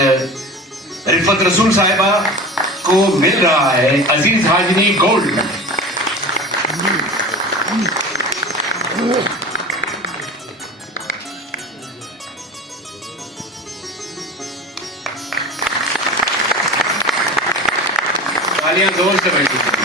रिफत रसूल साहिबा को मिल रहा है अजीज हाजनी गोल्ड। तालियां जोर से बजी।